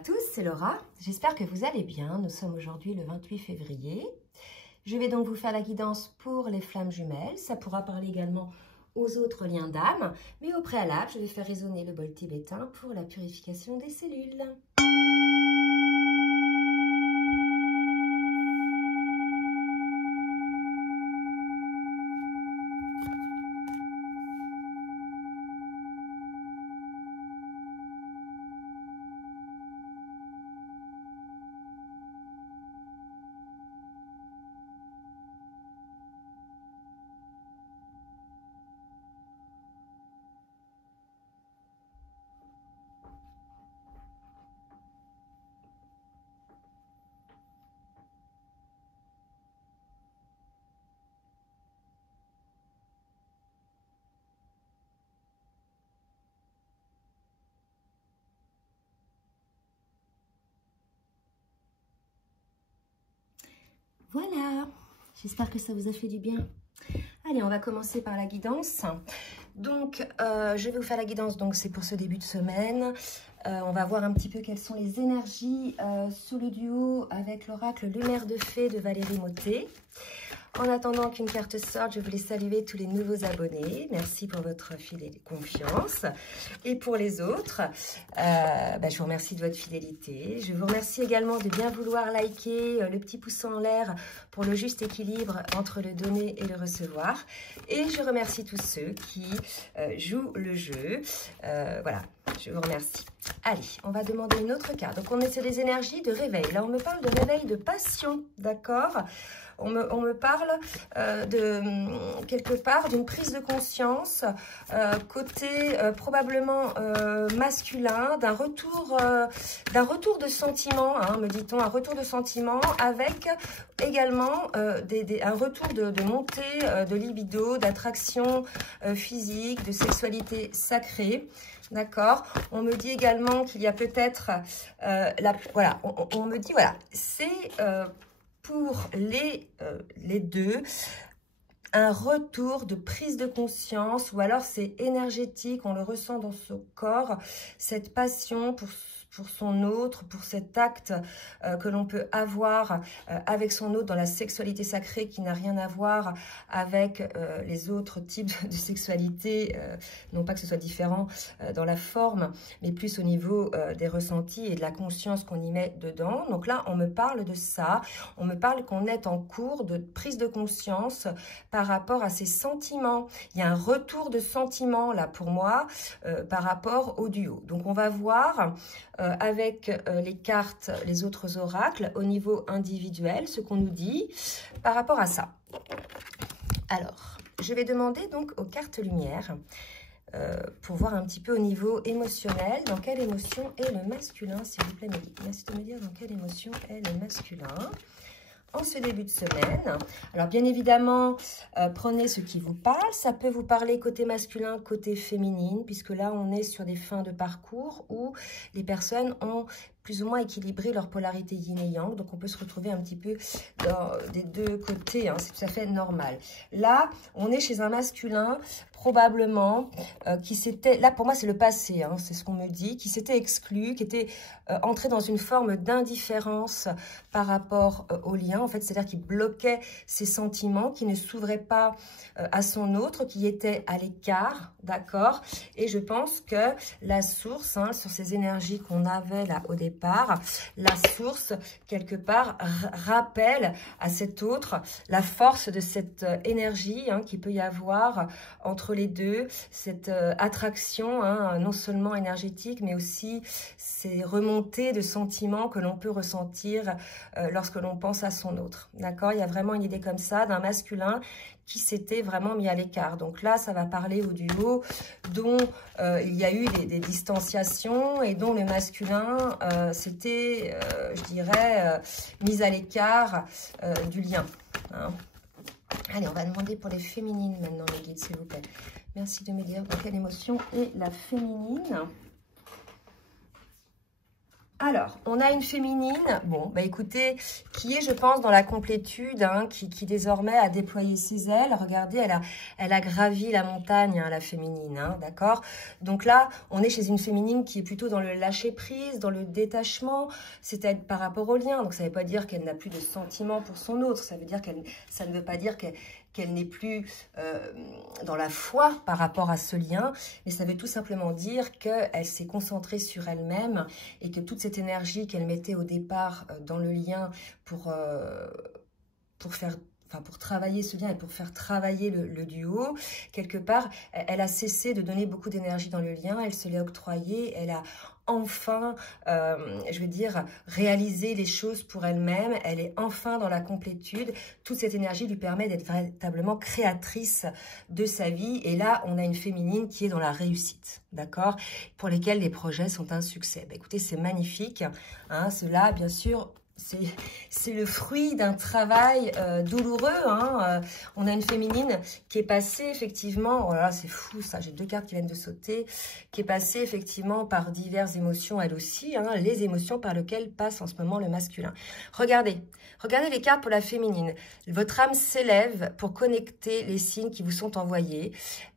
tous, c'est Laura. J'espère que vous allez bien. Nous sommes aujourd'hui le 28 février. Je vais donc vous faire la guidance pour les flammes jumelles. Ça pourra parler également aux autres liens d'âme. Mais au préalable, je vais faire résonner le bol tibétain pour la purification des cellules. Voilà, j'espère que ça vous a fait du bien. Allez, on va commencer par la guidance. Donc, je vais vous faire la guidance, donc c'est pour ce début de semaine. On va voir un petit peu quelles sont les énergies sous le duo avec l'oracle Lumière de Fée de Valérie Mottet. En attendant qu'une carte sorte, je voulais saluer tous les nouveaux abonnés. Merci pour votre fidélité, confiance. Et pour les autres, je vous remercie de votre fidélité. Je vous remercie également de bien vouloir liker, le petit pouce en l'air pour le juste équilibre entre le donner et le recevoir. Et je remercie tous ceux qui jouent le jeu. Voilà, je vous remercie. Allez, on va demander une autre carte. Donc, on est sur des énergies de réveil. Là, on me parle de réveil de passion, d'accord ? On me parle quelque part d'une prise de conscience côté probablement masculin, d'un retour de sentiment, hein, me dit-on, un retour de sentiment avec également un retour de montée de libido, d'attraction physique, de sexualité sacrée. D'accord. On me dit également qu'il y a peut-être, voilà, on me dit, voilà, c'est pour les deux, un retour de prise de conscience, ou alors c'est énergétique, on le ressent dans son corps, cette passion pour son autre, pour cet acte que l'on peut avoir avec son autre dans la sexualité sacrée qui n'a rien à voir avec les autres types de sexualité, non pas que ce soit différent dans la forme, mais plus au niveau des ressentis et de la conscience qu'on y met dedans. Donc là, on me parle de ça, on me parle qu'on est en cours de prise de conscience par rapport à ses sentiments. Il y a un retour de sentiments là pour moi par rapport au duo. Donc on va voir avec les cartes, les autres oracles, au niveau individuel, ce qu'on nous dit par rapport à ça. Alors, je vais demander donc aux cartes lumière pour voir un petit peu au niveau émotionnel, dans quelle émotion est le masculin, s'il vous plaît, Mélanie. Merci de me dire dans quelle émotion est le masculin en ce début de semaine. Alors, bien évidemment, prenez ce qui vous parle. Ça peut vous parler côté masculin, côté féminine, puisque là, on est sur des fins de parcours où les personnes ont plus ou moins équilibré leur polarité yin et yang. Donc, on peut se retrouver un petit peu des deux côtés. Hein, c'est tout à fait normal. Là, on est chez un masculin, probablement, qui s'était... Là, pour moi, c'est le passé. Hein, c'est ce qu'on me dit. Qui s'était exclu, qui était entré dans une forme d'indifférence par rapport au lien. En fait, c'est-à-dire qu'il bloquait ses sentiments, qui ne s'ouvrait pas à son autre, qui était à l'écart. D'accord? Et je pense que la source, hein, sur ces énergies qu'on avait là au départ, la source, quelque part, rappelle à cet autre la force de cette énergie hein, qu'il peut y avoir entre les deux, cette attraction, hein, non seulement énergétique, mais aussi ces remontées de sentiments que l'on peut ressentir lorsque l'on pense à son autre. D'accord? Il y a vraiment une idée comme ça d'un masculin qui s'était vraiment mis à l'écart. Donc là, ça va parler au duo dont il y a eu des distanciations et dont le masculin s'était, je dirais, mis à l'écart du lien. Hein. Allez, on va demander pour les féminines maintenant, les guides, s'il vous plaît. Merci de me dire dans quelle émotion est la féminine. Alors, on a une féminine, bon, bah écoutez, qui est, je pense, dans la complétude, hein, qui désormais a déployé ses ailes. Regardez, elle a gravi la montagne, hein, la féminine, hein, d'accord? Donc là, on est chez une féminine qui est plutôt dans le lâcher-prise, dans le détachement, c'est-à-dire par rapport au lien. Donc, ça ne veut pas dire qu'elle n'a plus de sentiments pour son autre, ça ne veut pas dire qu'elle n'est plus dans la foi par rapport à ce lien, mais ça veut tout simplement dire qu'elle s'est concentrée sur elle-même et que toute cette énergie qu'elle mettait au départ dans le lien pour travailler ce lien et pour faire travailler le duo, quelque part, elle a cessé de donner beaucoup d'énergie dans le lien, elle se l'est octroyée, elle a enfin, je veux dire, réalisé les choses pour elle-même, elle est enfin dans la complétude, toute cette énergie lui permet d'être véritablement créatrice de sa vie, et là, on a une féminine qui est dans la réussite, d'accord, pour lesquelles les projets sont un succès. Bah, écoutez, c'est magnifique, hein, cela, bien sûr, c'est le fruit d'un travail douloureux. Hein. On a une féminine qui est passée effectivement, oh là là, c'est fou ça, j'ai 2 cartes qui viennent de sauter, qui est passée effectivement par diverses émotions elle aussi, hein, les émotions par lesquelles passe en ce moment le masculin. Regardez les cartes pour la féminine. Votre âme s'élève pour connecter les signes qui vous sont envoyés.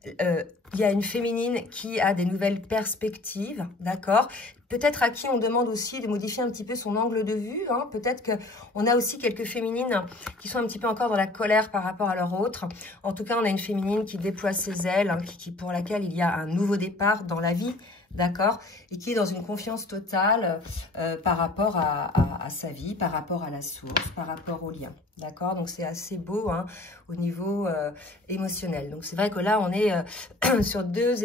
Il y a une féminine qui a des nouvelles perspectives, d'accord? Peut-être à qui on demande aussi de modifier un petit peu son angle de vue. Hein. Peut-être qu'on a aussi quelques féminines qui sont un petit peu encore dans la colère par rapport à leur autre. En tout cas, on a une féminine qui déploie ses ailes, hein, pour laquelle il y a un nouveau départ dans la vie, d'accord? Et qui est dans une confiance totale par rapport à sa vie, par rapport à la source, par rapport au lien. D'accord, donc c'est assez beau, hein, au niveau émotionnel. Donc c'est vrai que là on est sur deux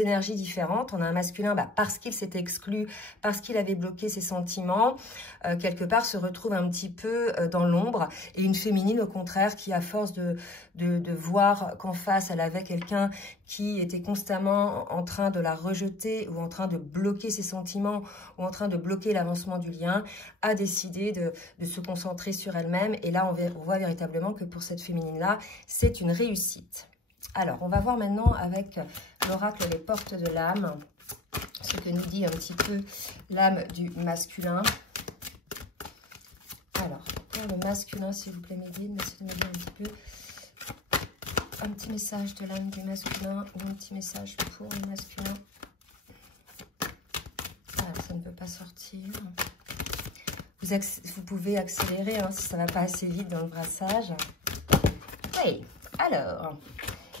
énergies différentes. On a un masculin, parce qu'il s'est exclu, parce qu'il avait bloqué ses sentiments, quelque part se retrouve un petit peu dans l'ombre, et une féminine au contraire qui, à force de voir qu'en face elle avait quelqu'un qui était constamment en train de la rejeter ou en train de bloquer ses sentiments ou en train de bloquer l'avancement du lien, a décidé de se concentrer sur elle-même. Et là, on voit véritablement que pour cette féminine-là, c'est une réussite. Alors, on va voir maintenant avec l'oracle des portes de l'âme, ce que nous dit un petit peu l'âme du masculin. Alors, pour le masculin, s'il vous plaît, Médine, essayez de me dire un petit message de l'âme du masculin ou un petit message pour le masculin. Ah, ça ne peut pas sortir. Vous pouvez accélérer hein, si ça ne va pas assez vite dans le brassage. Hey, alors,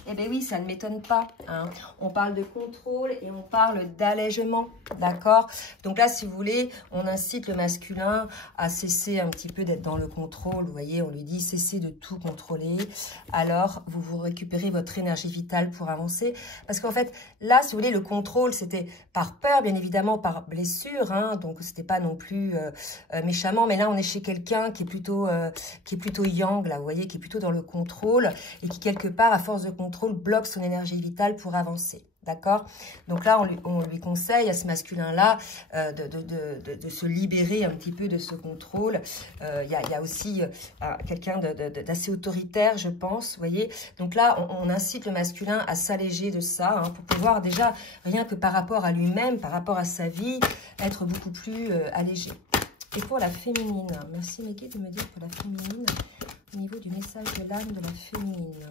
eh bien oui, ça ne m'étonne pas. Hein. On parle de contrôle et on parle d'allègement, d'accord? Donc là, si vous voulez, on incite le masculin à cesser un petit peu d'être dans le contrôle. Vous voyez, on lui dit cessez de tout contrôler. Alors, vous récupérez votre énergie vitale pour avancer. Parce qu'en fait, là, si vous voulez, le contrôle, c'était par peur, bien évidemment, par blessure. Hein, donc, c'était pas non plus méchamment. Mais là, on est chez quelqu'un qui est plutôt yang, là, vous voyez, qui est plutôt dans le contrôle et qui, quelque part, à force de contrôle, bloque son énergie vitale pour avancer. D'accord? Donc là, on lui conseille à ce masculin-là de se libérer un petit peu de ce contrôle. Il y a aussi quelqu'un d'assez autoritaire, je pense, vous voyez. Donc là, on incite le masculin à s'alléger de ça, hein, pour pouvoir déjà, rien que par rapport à lui-même, par rapport à sa vie, être beaucoup plus allégé. Et pour la féminine, merci Mégué de me dire pour la féminine, au niveau du message de l'âme de la féminine.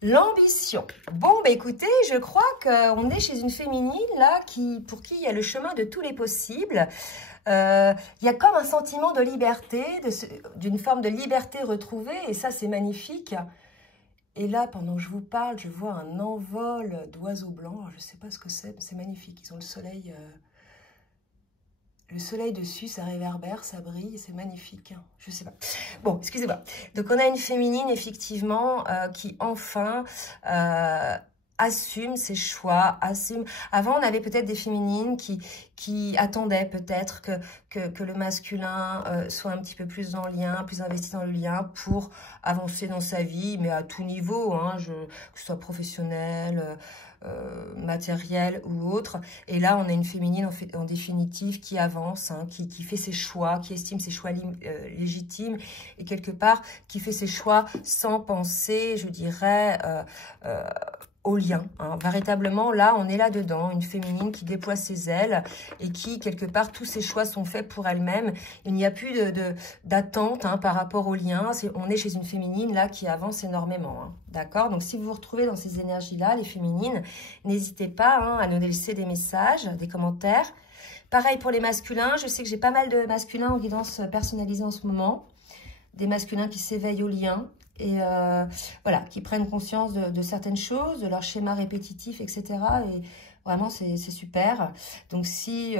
L'ambition. Bon, écoutez, je crois qu'on est chez une féminine, là, pour qui il y a le chemin de tous les possibles. Il y a comme un sentiment de liberté, d'une forme de liberté retrouvée, et ça, c'est magnifique. Et là, pendant que je vous parle, je vois un envol d'oiseaux blancs. Alors, je ne sais pas ce que c'est, mais c'est magnifique. Ils ont le soleil... Le soleil dessus, ça réverbère, ça brille, c'est magnifique. Hein. Je sais pas. Bon, excusez-moi. Donc, on a une féminine, effectivement, qui enfin assume ses choix, assume... Avant, on avait peut-être des féminines qui attendaient peut-être que le masculin soit un petit peu plus dans le lien, plus investi dans le lien pour avancer dans sa vie, mais à tout niveau, hein, que ce soit professionnel, matériel ou autre. Et là, on a une féminine en définitive qui avance, hein, qui fait ses choix, qui estime ses choix légitimes et quelque part qui fait ses choix sans penser, je dirais, au lien. Hein. Véritablement, là, on est là-dedans, une féminine qui déploie ses ailes et qui, quelque part, tous ses choix sont faits pour elle-même. Il n'y a plus d'attente hein, par rapport au lien. On est chez une féminine, là, qui avance énormément. Hein. D'accord? Donc, si vous vous retrouvez dans ces énergies-là, les féminines, n'hésitez pas hein, à nous laisser des messages, des commentaires. Pareil pour les masculins. Je sais que j'ai pas mal de masculins en guidance personnalisée en ce moment. Des masculins qui s'éveillent au lien. Et voilà, qui prennent conscience de certaines choses, de leurs schémas répétitifs, etc. Et vraiment, c'est super. Donc, si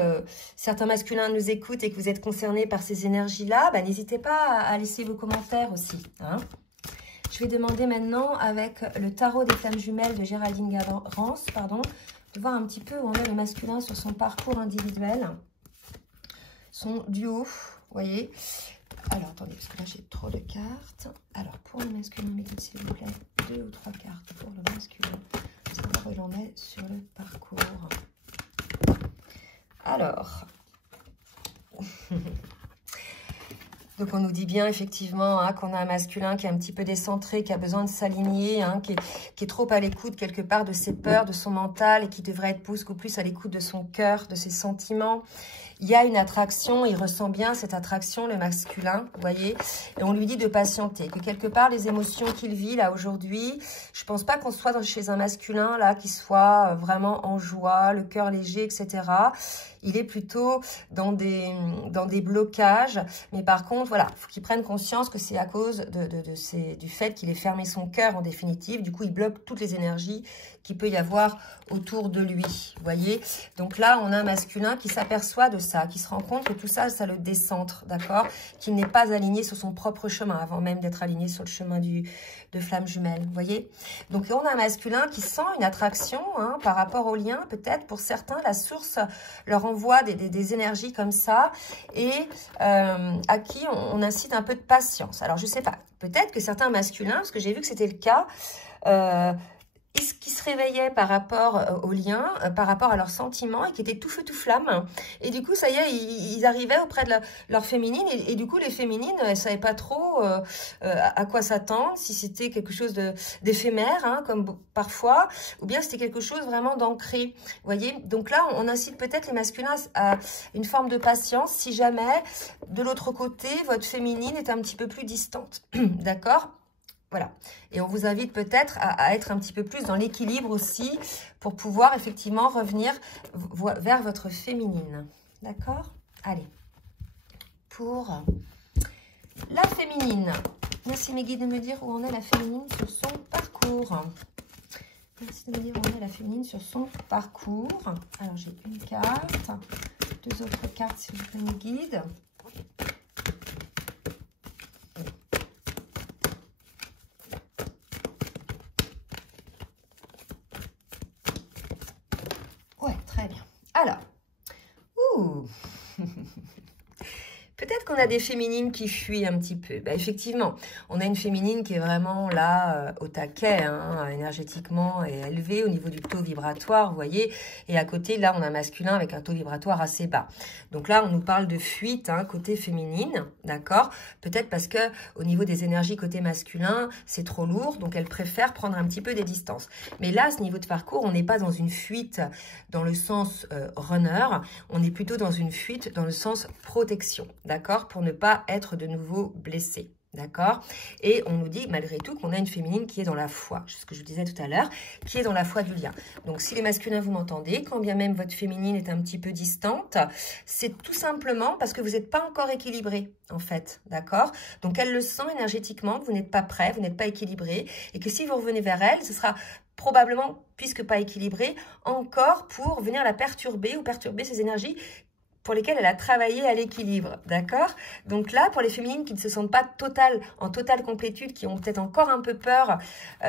certains masculins nous écoutent et que vous êtes concernés par ces énergies-là, bah, n'hésitez pas à laisser vos commentaires aussi. Hein. Je vais demander maintenant, avec le tarot des flammes jumelles de Géraldine Garance, de voir un petit peu où en est le masculin sur son parcours individuel, son duo, vous voyez. Alors, attendez, parce que là, j'ai trop de cartes. Alors, pour le masculin, mettez s'il vous plaît 2 ou 3 cartes pour le masculin. Savoir où il en est sur le parcours. Alors, donc on nous dit bien effectivement hein, qu'on a un masculin qui est un petit peu décentré, qui a besoin de s'aligner, hein, qui est trop à l'écoute quelque part de ses peurs, de son mental et qui devrait être beaucoup plus à l'écoute de son cœur, de ses sentiments. Il y a une attraction, il ressent bien cette attraction, le masculin, vous voyez, et on lui dit de patienter, que quelque part, les émotions qu'il vit là aujourd'hui, je pense pas qu'on soit chez un masculin là qui soit vraiment en joie, le cœur léger, etc. Il est plutôt dans des blocages, mais par contre, voilà, il faut qu'il prenne conscience que c'est à cause du fait qu'il ait fermé son cœur en définitive, du coup, il bloque toutes les énergies qu'il peut y avoir autour de lui, vous voyez. Donc là, on a un masculin qui s'aperçoit de ça, qui se rend compte que tout ça, ça le décentre, d'accord, qu'il n'est pas aligné sur son propre chemin, avant même d'être aligné sur le chemin de flamme jumelle, vous voyez. Donc on a un masculin qui sent une attraction hein, par rapport au lien, peut-être pour certains, la source leur envoie des énergies comme ça, et à qui on incite un peu de patience. Alors je sais pas, peut-être que certains masculins, parce que j'ai vu que c'était le cas, qui se réveillaient par rapport aux liens, par rapport à leurs sentiments et qui étaient tout feu tout flamme. Et du coup, ça y est, ils arrivaient auprès de leur féminine et du coup, les féminines, elles ne savaient pas trop à quoi s'attendre, si c'était quelque chose d'éphémère, hein, comme parfois, ou bien c'était quelque chose vraiment d'ancré. Vous voyez? Donc là, on incite peut-être les masculins à une forme de patience si jamais, de l'autre côté, votre féminine est un petit peu plus distante. D'accord? Voilà, et on vous invite peut-être à être un petit peu plus dans l'équilibre aussi pour pouvoir effectivement revenir vers votre féminine. D'accord? Allez, pour la féminine. Merci mes guides de me dire où en est la féminine sur son parcours. Merci de me dire où en est la féminine sur son parcours. Alors j'ai une carte, 2 autres cartes s'il vous plaît mes guides. Très bien. Alors, peut-être qu'on a des féminines qui fuient un petit peu. Ben, effectivement, on a une féminine qui est vraiment là au taquet, hein, énergétiquement et élevée au niveau du taux vibratoire, vous voyez. Et à côté, là, on a un masculin avec un taux vibratoire assez bas. Donc là, on nous parle de fuite, hein, côté féminine, d'accord? Peut-être parce que au niveau des énergies côté masculin, c'est trop lourd, donc elle préfère prendre un petit peu des distances. Mais là, à ce niveau de parcours, on n'est pas dans une fuite dans le sens runner, on est plutôt dans une fuite dans le sens protection. D'accord? Pour ne pas être de nouveau blessé. D'accord? Et on nous dit malgré tout qu'on a une féminine qui est dans la foi, ce que je vous disais tout à l'heure, qui est dans la foi du lien. Donc si les masculins vous m'entendez, quand bien même votre féminine est un petit peu distante, c'est tout simplement parce que vous n'êtes pas encore équilibré en fait. D'accord? Donc elle le sent énergétiquement, vous n'êtes pas prêt, vous n'êtes pas équilibré et que si vous revenez vers elle, ce sera probablement, puisque pas équilibré, encore pour venir la perturber ou perturber ses énergies pour lesquelles elle a travaillé à l'équilibre, d'accord? Donc là, pour les féminines qui ne se sentent pas en totale complétude, qui ont peut-être encore un peu peur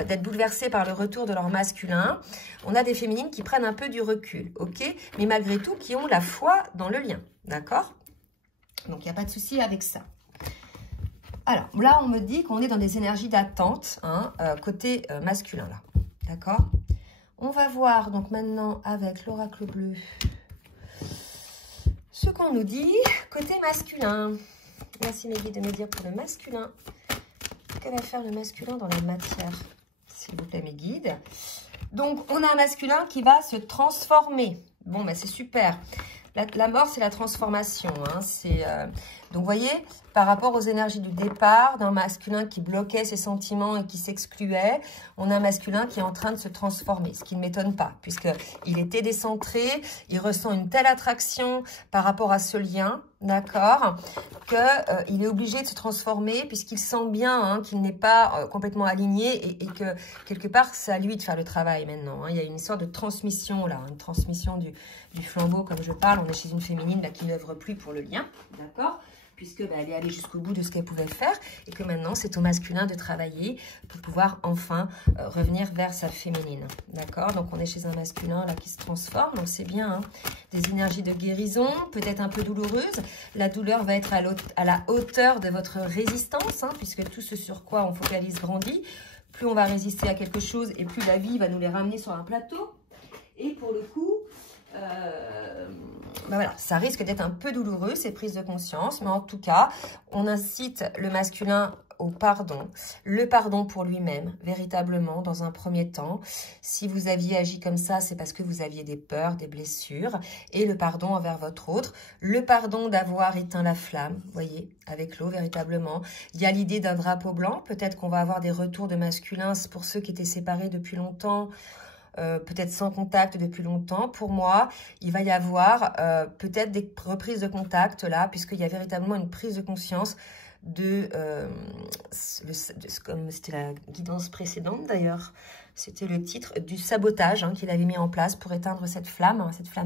d'être bouleversées par le retour de leur masculin, on a des féminines qui prennent un peu du recul, ok? Mais malgré tout, qui ont la foi dans le lien, d'accord? Donc, il n'y a pas de souci avec ça. Alors, là, on me dit qu'on est dans des énergies d'attente, hein, côté masculin, là, d'accord? On va voir donc maintenant avec l'oracle bleu ce qu'on nous dit côté masculin. Merci mes guides de me dire pour le masculin. Que va faire le masculin dans la matière, s'il vous plaît mes guides. Donc on a un masculin qui va se transformer. Bon ben c'est super. La mort c'est la transformation. Hein. Donc vous voyez, par rapport aux énergies du départ, d'un masculin qui bloquait ses sentiments et qui s'excluait, on a un masculin qui est en train de se transformer, ce qui ne m'étonne pas, puisqu'il était décentré, il ressent une telle attraction par rapport à ce lien, d'accord, qu'il est obligé de se transformer, puisqu'il sent bien qu'il n'est pas complètement aligné et que, quelque part, c'est à lui de faire le travail maintenant. Hein. Il y a une sorte de transmission, là, une transmission du flambeau, comme je parle. On est chez une féminine là, qui n'œuvre plus pour le lien, d'accord, puisque elle est allée jusqu'au bout de ce qu'elle pouvait faire et que maintenant c'est au masculin de travailler pour pouvoir enfin revenir vers sa féminine, d'accord. Donc on est chez un masculin là qui se transforme, donc c'est bien, hein. Des énergies de guérison, peut-être un peu douloureuses. La douleur va être à la hauteur de votre résistance, hein, puisque tout ce sur quoi on focalise grandit. Plus on va résister à quelque chose et plus la vie va nous les ramener sur un plateau. Et pour le coup, voilà, ça risque d'être un peu douloureux, ces prises de conscience, mais en tout cas, on incite le masculin au pardon, le pardon pour lui-même, véritablement, dans un premier temps. Si vous aviez agi comme ça, c'est parce que vous aviez des peurs, des blessures, et le pardon envers votre autre, le pardon d'avoir éteint la flamme, vous voyez, avec l'eau, véritablement. Il y a l'idée d'un drapeau blanc, peut-être qu'on va avoir des retours de masculins pour ceux qui étaient séparés depuis longtemps, peut-être sans contact depuis longtemps. Pour moi, il va y avoir peut-être des reprises de contact là, puisqu'il y a véritablement une prise de conscience comme c'était la guidance précédente d'ailleurs, c'était le titre du sabotage qu'il avait mis en place pour éteindre cette flamme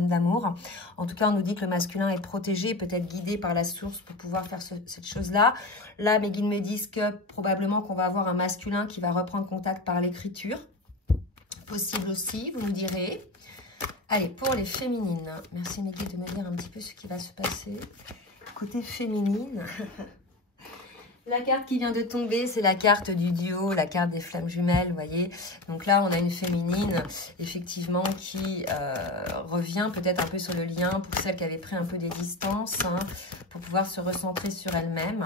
d'amour. En tout cas, on nous dit que le masculin est protégé, peut-être guidé par la source pour pouvoir faire cette chose-là. Là, mes guides me disent que probablement qu'on va avoir un masculin qui va reprendre contact par l'écriture. Possible aussi, vous nous direz. Allez, pour les féminines, merci mes guides de me dire un petit peu ce qui va se passer. Côté féminine, la carte qui vient de tomber, c'est la carte du duo, la carte des flammes jumelles, vous voyez. Donc là, on a une féminine, effectivement, qui revient peut-être un peu sur le lien pour celle qui avait pris un peu des distances, hein, pour pouvoir se recentrer sur elle-même.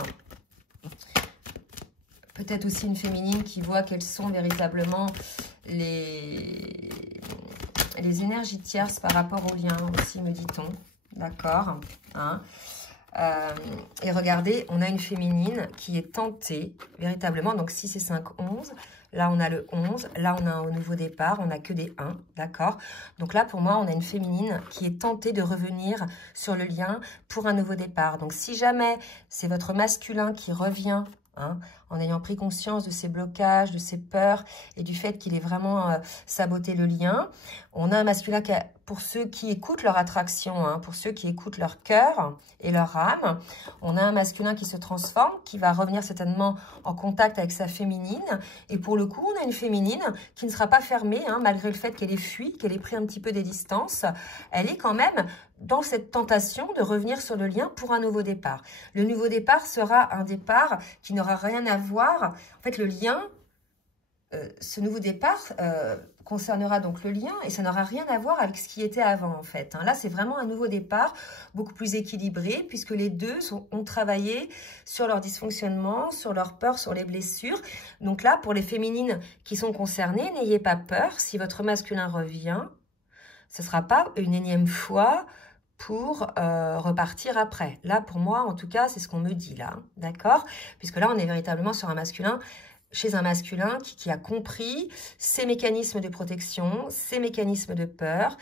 Peut-être aussi une féminine qui voit quelles sont véritablement les énergies tierces par rapport au lien aussi, me dit-on. D'accord, hein. Et regardez, on a une féminine qui est tentée, véritablement. Donc 6 et 5, 11. Là, on a le 11. Là, on a un nouveau départ. On n'a que des 1. D'accord. Donc là, pour moi, on a une féminine qui est tentée de revenir sur le lien pour un nouveau départ. Donc, si jamais c'est votre masculin qui revient, hein, en ayant pris conscience de ses blocages, de ses peurs et du fait qu'il ait vraiment saboté le lien. On a un masculin qui pour ceux qui écoutent leur attraction, hein, pour ceux qui écoutent leur cœur et leur âme, on a un masculin qui se transforme, qui va revenir certainement en contact avec sa féminine. Et pour le coup, on a une féminine qui ne sera pas fermée, hein, malgré le fait qu'elle ait fui, qu'elle ait pris un petit peu des distances. Elle est quand même dans cette tentation de revenir sur le lien pour un nouveau départ. Le nouveau départ sera un départ qui n'aura rien à voir. En fait, le lien, ce nouveau départ concernera donc le lien et ça n'aura rien à voir avec ce qui était avant, en fait. Hein. Là, c'est vraiment un nouveau départ, beaucoup plus équilibré, puisque les deux ont travaillé sur leur dysfonctionnement, sur leurs peurs, sur les blessures. Donc là, pour les féminines qui sont concernées, n'ayez pas peur. Si votre masculin revient, ce ne sera pas une énième fois pour repartir après. Là, pour moi, en tout cas, c'est ce qu'on me dit là, d'accord? Puisque là, on est véritablement sur un masculin, chez un masculin qui a compris ses mécanismes de protection, ses mécanismes de peur.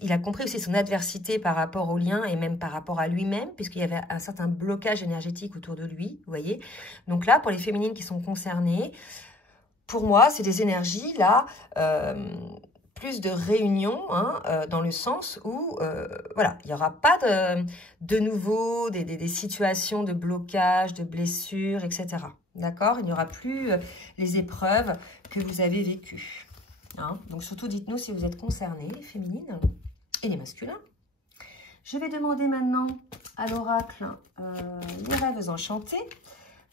Il a compris aussi son adversité par rapport au lien et même par rapport à lui-même, puisqu'il y avait un certain blocage énergétique autour de lui, vous voyez. Donc là, pour les féminines qui sont concernées, pour moi, c'est des énergies, là, plus de réunion, hein, dans le sens où, voilà, il n'y aura pas de nouveau, des situations de blocage, de blessures, etc. D'accord? Il n'y aura plus les épreuves que vous avez vécues. Hein? Donc, surtout, dites-nous si vous êtes concernés, les féminines et les masculins. Je vais demander maintenant à l'oracle les rêves enchantés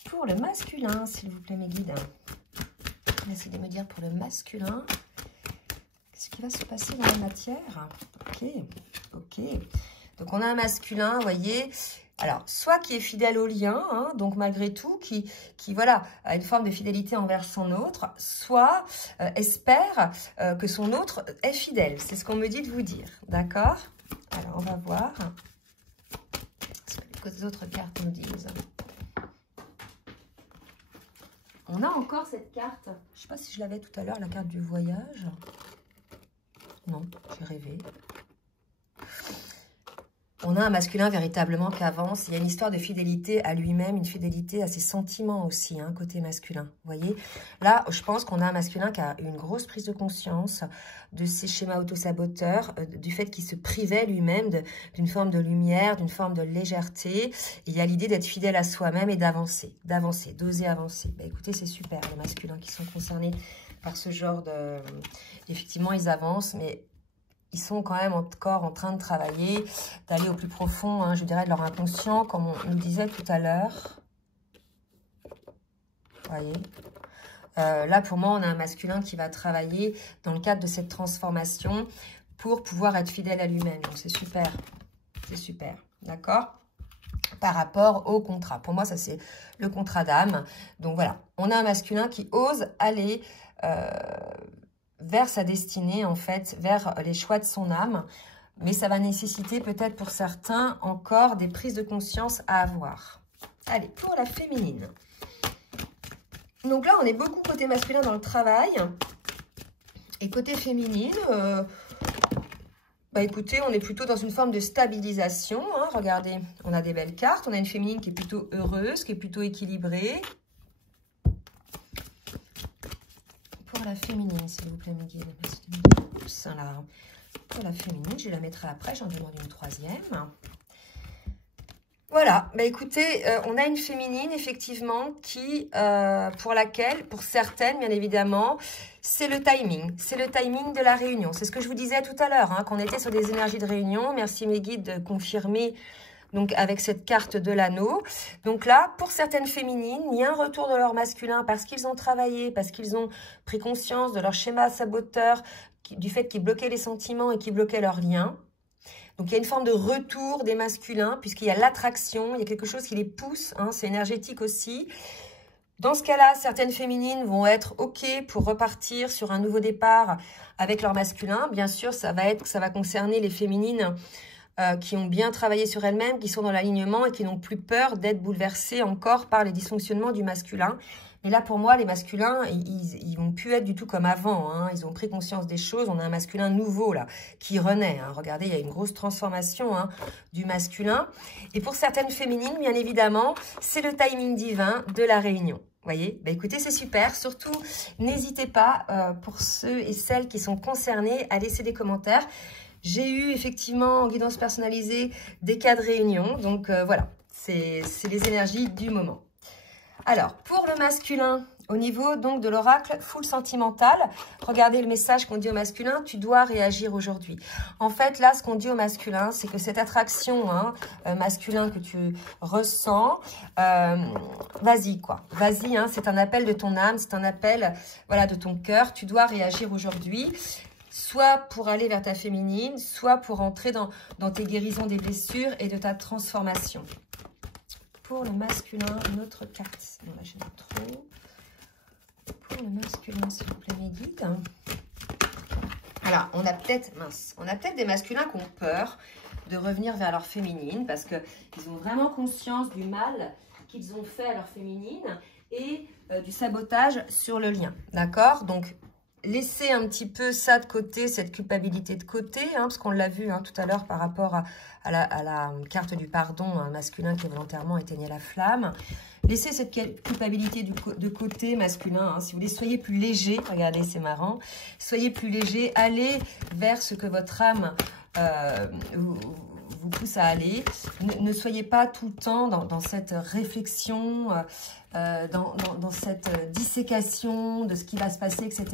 pour le masculin, s'il vous plaît, mes guides. Essayez de me dire pour le masculin, Qu'est-ce qui va se passer dans la matière? Ok, ok. Donc, on a un masculin, vous voyez, alors, soit qui est fidèle au lien, hein, donc malgré tout, qui voilà, a une forme de fidélité envers son autre, soit espère que son autre est fidèle. C'est ce qu'on me dit de vous dire, d'accord? Alors, on va voir ce que les autres cartes nous disent. On a encore cette carte. Je ne sais pas si je l'avais tout à l'heure, la carte du voyage. Non, j'ai rêvé. On a un masculin véritablement qui avance. Il y a une histoire de fidélité à lui-même, une fidélité à ses sentiments aussi, hein, côté masculin. Vous voyez? Là, je pense qu'on a un masculin qui a une grosse prise de conscience de ses schémas autosaboteurs, du fait qu'il se privait lui-même d'une forme de lumière, d'une forme de légèreté. Il y a l'idée d'être fidèle à soi-même et d'avancer, d'oser avancer. Bah, écoutez, c'est super, les masculins qui sont concernés par ce genre de... Effectivement, ils avancent, mais... ils sont quand même encore en train de travailler, d'aller au plus profond, hein, je dirais, de leur inconscient, comme on nous disait tout à l'heure. Vous voyez, là, pour moi, on a un masculin qui va travailler dans le cadre de cette transformation pour pouvoir être fidèle à lui-même. Donc, c'est super. C'est super. D'accord? Par rapport au contrat. Pour moi, ça, c'est le contrat d'âme. Donc, voilà. On a un masculin qui ose aller... vers sa destinée, en fait, vers les choix de son âme. Mais ça va nécessiter peut-être pour certains encore des prises de conscience à avoir. Allez, pour la féminine. Donc là, on est beaucoup côté masculin dans le travail. Et côté féminine, bah écoutez, on est plutôt dans une forme de stabilisation. Hein. Regardez, on a des belles cartes. On a une féminine qui est plutôt heureuse, qui est plutôt équilibrée. Pour la féminine, s'il vous plaît, mes guides. Pour la féminine, je la mettrai après, j'en demande une troisième. Voilà, bah écoutez, on a une féminine, effectivement, qui, pour laquelle, pour certaines, bien évidemment, c'est le timing. C'est le timing de la réunion. C'est ce que je vous disais tout à l'heure, hein, qu'on était sur des énergies de réunion. Merci, mes guides, de confirmer... Donc, avec cette carte de l'anneau. Donc là, pour certaines féminines, il y a un retour de leur masculin parce qu'ils ont travaillé, parce qu'ils ont pris conscience de leur schéma saboteur, du fait qu'ils bloquaient les sentiments et qu'ils bloquaient leurs liens. Donc, il y a une forme de retour des masculins puisqu'il y a l'attraction, il y a quelque chose qui les pousse, hein, c'est énergétique aussi. Dans ce cas-là, certaines féminines vont être OK pour repartir sur un nouveau départ avec leur masculin. Bien sûr, ça va concerner les féminines qui ont bien travaillé sur elles-mêmes, qui sont dans l'alignement et qui n'ont plus peur d'être bouleversées encore par les dysfonctionnements du masculin. Mais là, pour moi, les masculins, ils vont plus être du tout comme avant. Hein. Ils ont pris conscience des choses. On a un masculin nouveau, là, qui renaît. Hein. Regardez, il y a une grosse transformation hein, du masculin. Et pour certaines féminines, bien évidemment, c'est le timing divin de la réunion. Vous voyez, bah, écoutez, c'est super. Surtout, n'hésitez pas, pour ceux et celles qui sont concernés, à laisser des commentaires. J'ai eu effectivement en guidance personnalisée des cas de réunion. Donc voilà, c'est les énergies du moment. Alors, pour le masculin, au niveau donc de l'oracle full sentimental, regardez le message qu'on dit au masculin, tu dois réagir aujourd'hui. En fait, là, ce qu'on dit au masculin, c'est que cette attraction hein, masculin que tu ressens, vas-y quoi. Vas-y, hein, c'est un appel de ton âme, c'est un appel voilà, de ton cœur. Tu dois réagir aujourd'hui. Soit pour aller vers ta féminine, soit pour entrer dans tes guérisons des blessures et de ta transformation. Pour le masculin, une autre carte. Non, là, j'en ai trop. Pour le masculin, s'il vous plaît, mes guides. Alors, on a peut-être des masculins qui ont peur de revenir vers leur féminine parce qu'ils ont vraiment conscience du mal qu'ils ont fait à leur féminine et du sabotage sur le lien. D'accord? Donc, laissez un petit peu ça de côté, cette culpabilité de côté, hein, parce qu'on l'a vu hein, tout à l'heure par rapport à la carte du pardon, un masculin qui volontairement éteignait la flamme. Laissez cette culpabilité de côté masculin, hein, si vous voulez, soyez plus léger, regardez, c'est marrant, soyez plus léger, allez vers ce que votre âme vous pousse à aller. Ne soyez pas tout le temps dans cette réflexion dans cette dissécation de ce qui va se passer, etc.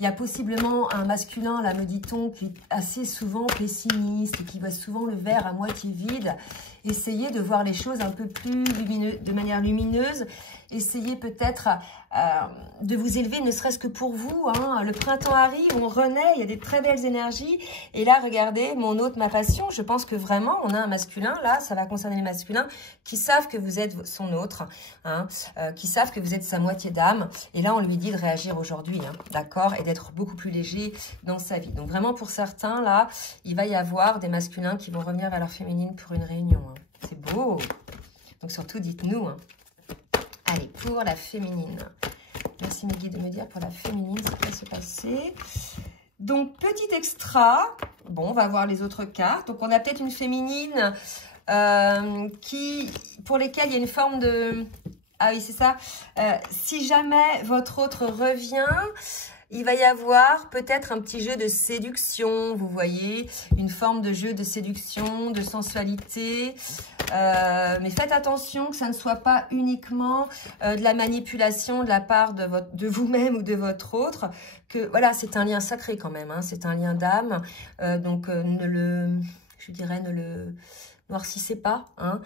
Il y a possiblement un masculin, là me dit-on, qui est assez souvent pessimiste, qui voit souvent le verre à moitié vide. Essayez de voir les choses un peu plus lumineux, de manière lumineuse. Essayez peut-être de vous élever, ne serait-ce que pour vous. Hein. Le printemps arrive, on renaît, il y a des très belles énergies. Et là, regardez, mon hôte, ma passion, je pense que vraiment, on a un masculin, là, ça va concerner les masculins, qui savent que vous êtes son autre, hein, qui savent que vous êtes sa moitié d'âme. Et là, on lui dit de réagir aujourd'hui, hein, d'accord, et d'être beaucoup plus léger dans sa vie. Donc vraiment, pour certains, là, il va y avoir des masculins qui vont revenir vers leur féminine pour une réunion. Hein. C'est beau. Donc surtout, dites-nous, hein. Allez, pour la féminine. Merci mes guides de me dire pour la féminine ce qui va se passer. Donc, petit extra. Bon, on va voir les autres cartes. Donc, on a peut-être une féminine pour lesquelles il y a une forme de... Ah oui, c'est ça. Si jamais votre autre revient... Il va y avoir peut-être un petit jeu de séduction, vous voyez, une forme de jeu de séduction, de sensualité. Mais faites attention que ça ne soit pas uniquement de la manipulation de la part de vous-même ou de votre autre. Que voilà, c'est un lien sacré quand même, hein, c'est un lien d'âme. Donc je dirais, ne le noircissez pas. Hein.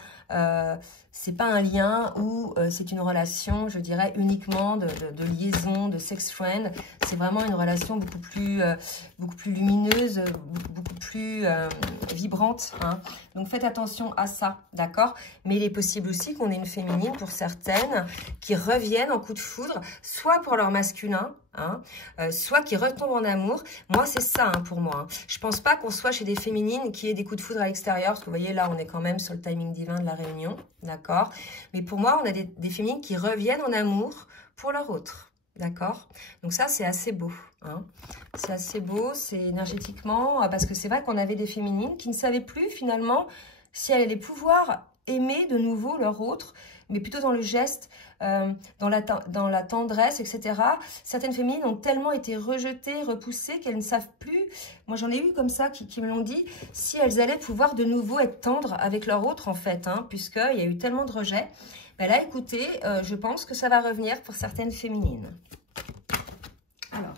C'est pas un lien où c'est une relation, je dirais, uniquement de liaison, de sex friend. C'est vraiment une relation beaucoup plus lumineuse, beaucoup plus vibrante. Hein. Donc, faites attention à ça, d'accord? Mais il est possible aussi qu'on ait une féminine pour certaines qui reviennent en coup de foudre, soit pour leur masculin, hein, soit qui retombent en amour. Moi, c'est ça hein, pour moi. Hein. Je pense pas qu'on soit chez des féminines qui aient des coups de foudre à l'extérieur, parce que vous voyez, là, on est quand même sur le timing divin de la réunion, d'accord? Mais pour moi, on a des féminines qui reviennent en amour pour leur autre, d'accord? Donc ça, c'est assez beau. Hein. C'est assez beau, c'est énergétiquement, parce que c'est vrai qu'on avait des féminines qui ne savaient plus, finalement, si elles allaient pouvoir aimer de nouveau leur autre, mais plutôt dans le geste, dans la tendresse, etc. Certaines féminines ont tellement été rejetées, repoussées, qu'elles ne savent plus. Moi, j'en ai eu comme ça qui me l'ont dit, si elles allaient pouvoir de nouveau être tendres avec leur autre, en fait, hein, puisqu'il y a eu tellement de rejets. Ben là, écoutez, je pense que ça va revenir pour certaines féminines. Alors.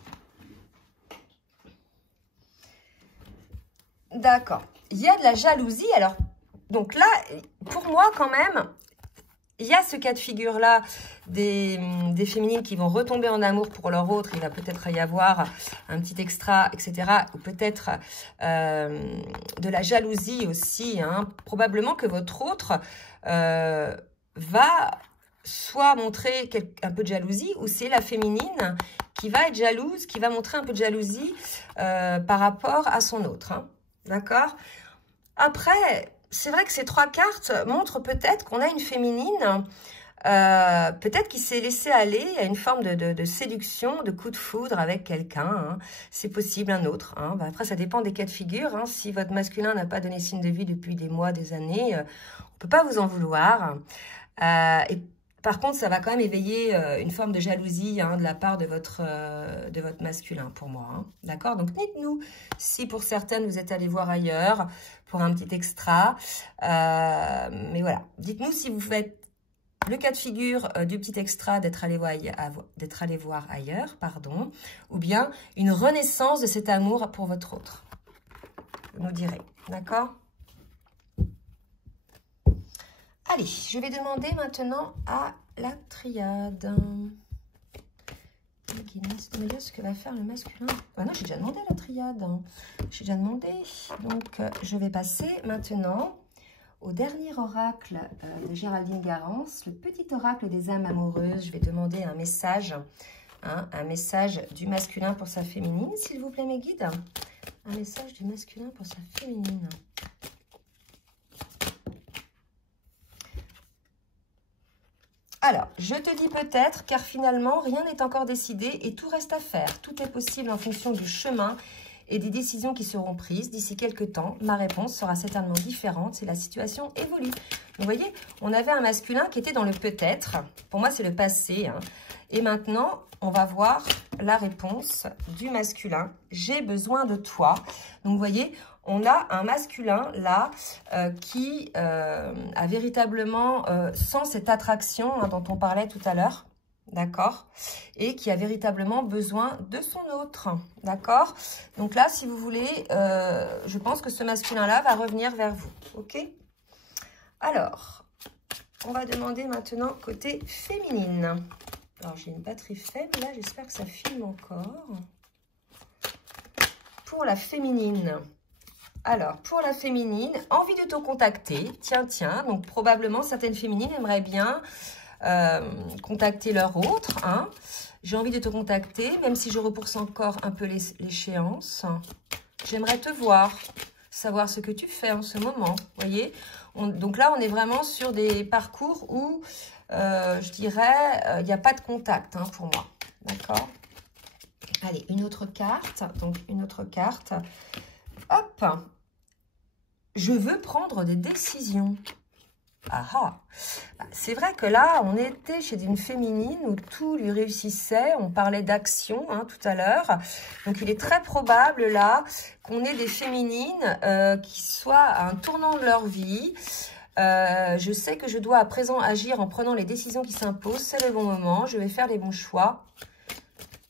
D'accord. Il y a de la jalousie. Alors, donc là, pour moi, quand même... Il y a ce cas de figure-là des féminines qui vont retomber en amour pour leur autre. Il va peut-être y avoir un petit extra, etc. Ou peut-être de la jalousie aussi. Hein. Probablement que votre autre va soit montrer un peu de jalousie ou c'est la féminine qui va être jalouse, qui va montrer un peu de jalousie par rapport à son autre. Hein. D'accord ? Après... C'est vrai que ces trois cartes montrent peut-être qu'on a une féminine, peut-être qui s'est laissée aller à une forme de séduction, de coup de foudre avec quelqu'un. Hein. C'est possible, un autre. Hein. Bah, après, ça dépend des cas de figure. Hein. Si votre masculin n'a pas donné signe de vie depuis des mois, des années, on ne peut pas vous en vouloir. Et par contre, ça va quand même éveiller une forme de jalousie hein, de la part de votre masculin, pour moi. Hein. D'accord? Donc, dites-nous si pour certaines, vous êtes allé voir ailleurs pour un petit extra. Mais voilà, dites-nous si vous faites le cas de figure du petit extra d'être allé voir ailleurs, pardon, ou bien une renaissance de cet amour pour votre autre. Vous nous direz, d'accord? Allez, je vais demander maintenant à la triade. De me dire ce que va faire le masculin. Ah non, j'ai déjà demandé à la triade. Hein. J'ai déjà demandé. Donc, je vais passer maintenant au dernier oracle de Géraldine Garance, le petit oracle des âmes amoureuses. Je vais demander un message du masculin pour sa féminine, s'il vous plaît, mes guides. Un message du masculin pour sa féminine. Alors, je te dis peut-être, car finalement, rien n'est encore décidé et tout reste à faire. Tout est possible en fonction du chemin et des décisions qui seront prises. D'ici quelques temps, ma réponse sera certainement différente si la situation évolue. Vous voyez, on avait un masculin qui était dans le peut-être. Pour moi, c'est le passé. Hein. Et maintenant, on va voir la réponse du masculin. J'ai besoin de toi. Donc, vous voyez, on a un masculin là qui a véritablement, sent cette attraction hein, dont on parlait tout à l'heure. D'accord? Et qui a véritablement besoin de son autre. D'accord? Donc là, si vous voulez, je pense que ce masculin-là va revenir vers vous. Ok? Alors, on va demander maintenant côté féminine. Alors, j'ai une batterie faible là, j'espère que ça filme encore. Pour la féminine. Alors, pour la féminine, envie de te contacter. Tiens, donc probablement certaines féminines aimeraient bien contacter leur autre. Hein. J'ai envie de te contacter, même si je repousse encore un peu l'échéance. J'aimerais te voir, savoir ce que tu fais en ce moment. Voyez, donc là, on est vraiment sur des parcours où, je dirais, il n'y a pas de contact hein, pour moi. D'accord? Allez, une autre carte. Donc, une autre carte. Hop! Je veux prendre des décisions. Ah ah, c'est vrai que là, on était chez une féminine où tout lui réussissait. On parlait d'action hein, tout à l'heure. Donc, il est très probable là qu'on ait des féminines qui soient à un tournant de leur vie. Je sais que je dois à présent agir en prenant les décisions qui s'imposent. C'est le bon moment. Je vais faire les bons choix.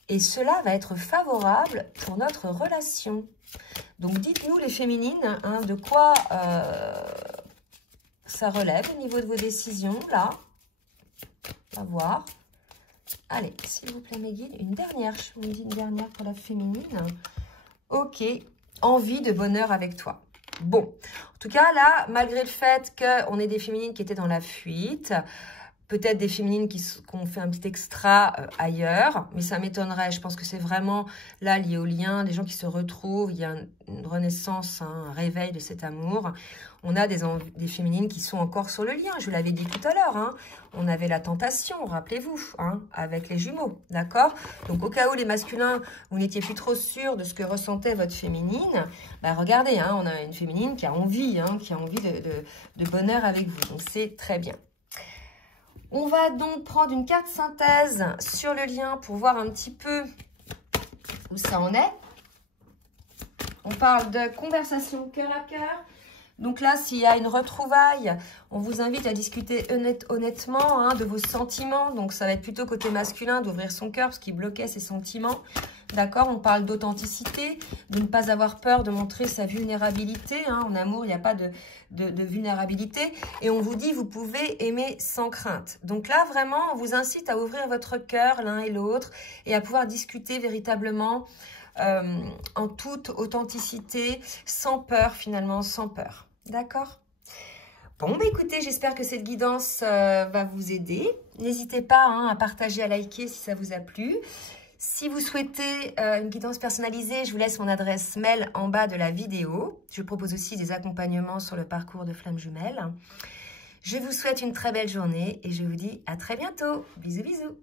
Et cela va être favorable pour notre relation. Donc, dites-nous les féminines hein, de quoi... ça relève au niveau de vos décisions, là. On va voir. Allez, s'il vous plaît, mes guides, une dernière. Je vous dis une dernière pour la féminine. Ok, envie de bonheur avec toi. Bon, en tout cas, là, malgré le fait qu'on ait des féminines qui étaient dans la fuite, peut-être des féminines qui ont fait un petit extra ailleurs, mais ça m'étonnerait. Je pense que c'est vraiment là lié au lien, des gens qui se retrouvent, il y a une renaissance, hein, un réveil de cet amour. On a des féminines qui sont encore sur le lien, je vous l'avais dit tout à l'heure. Hein. On avait la tentation, rappelez-vous, hein, avec les jumeaux, d'accord? Donc au cas où les masculins, vous n'étiez plus trop sûrs de ce que ressentait votre féminine, bah, regardez, hein, on a une féminine qui a envie, hein, de bonheur avec vous. Donc c'est très bien. On va donc prendre une carte synthèse sur le lien pour voir un petit peu où ça en est. On parle de conversation cœur à cœur. Donc là, s'il y a une retrouvaille, on vous invite à discuter honnêtement hein, de vos sentiments. Donc ça va être plutôt côté masculin d'ouvrir son cœur parce qu'il bloquait ses sentiments. D'accord? On parle d'authenticité, de ne pas avoir peur de montrer sa vulnérabilité. Hein. En amour, il n'y a pas de vulnérabilité. Et on vous dit, vous pouvez aimer sans crainte. Donc là, vraiment, on vous incite à ouvrir votre cœur l'un et l'autre et à pouvoir discuter véritablement en toute authenticité, sans peur finalement, sans peur. D'accord? Bon, bah écoutez, j'espère que cette guidance va vous aider. N'hésitez pas hein, à partager, à liker si ça vous a plu. Si vous souhaitez une guidance personnalisée, je vous laisse mon adresse mail en bas de la vidéo. Je propose aussi des accompagnements sur le parcours de flammes jumelles. Je vous souhaite une très belle journée et je vous dis à très bientôt. Bisous, bisous.